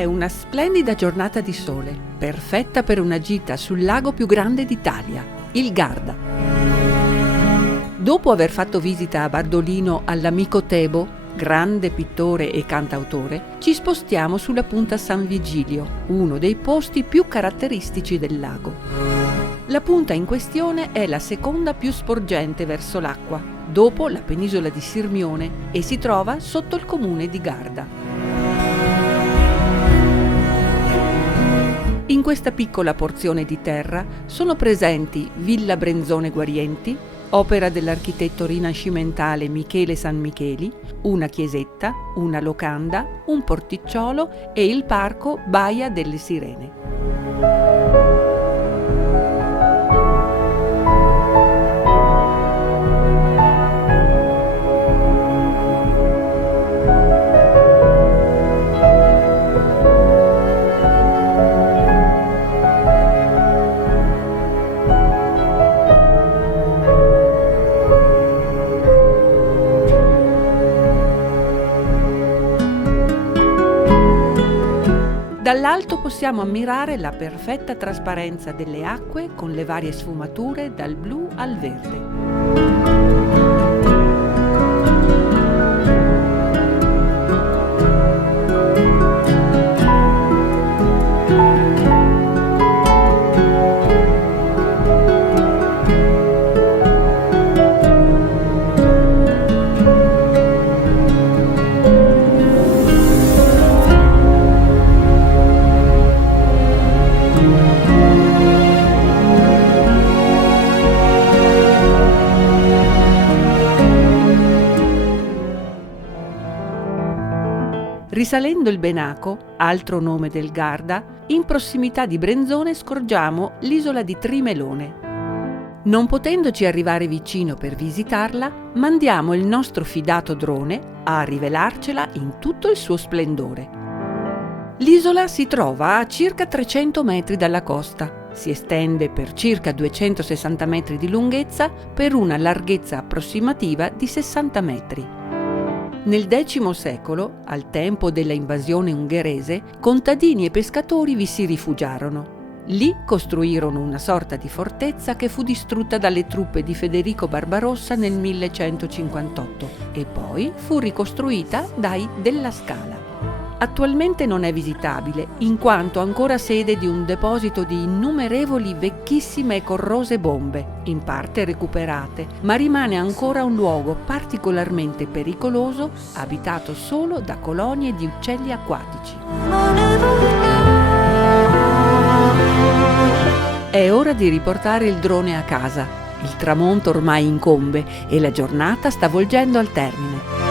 È una splendida giornata di sole, perfetta per una gita sul lago più grande d'Italia, il Garda. Dopo aver fatto visita a Bardolino all'amico Tebo, grande pittore e cantautore, ci spostiamo sulla punta San Vigilio, uno dei posti più caratteristici del lago. La punta in questione è la seconda più sporgente verso l'acqua, dopo la penisola di Sirmione, e si trova sotto il comune di Garda. In questa piccola porzione di terra sono presenti Villa Brenzone Guarienti, opera dell'architetto rinascimentale Michele Sanmicheli, una chiesetta, una locanda, un porticciolo e il parco Baia delle Sirene. Dall'alto possiamo ammirare la perfetta trasparenza delle acque con le varie sfumature dal blu al verde. Risalendo il Benaco, altro nome del Garda, in prossimità di Brenzone scorgiamo l'isola di Trimelone. Non potendoci arrivare vicino per visitarla, mandiamo il nostro fidato drone a rivelarcela in tutto il suo splendore. L'isola si trova a circa 300 metri dalla costa, si estende per circa 260 metri di lunghezza per una larghezza approssimativa di 60 metri. Nel X secolo, al tempo della invasione ungherese, contadini e pescatori vi si rifugiarono. Lì costruirono una sorta di fortezza che fu distrutta dalle truppe di Federico Barbarossa nel 1158 e poi fu ricostruita dai Della Scala. Attualmente non è visitabile, in quanto ancora sede di un deposito di innumerevoli vecchissime e corrose bombe, in parte recuperate, ma rimane ancora un luogo particolarmente pericoloso, abitato solo da colonie di uccelli acquatici. È ora di riportare il drone a casa. Il tramonto ormai incombe e la giornata sta volgendo al termine.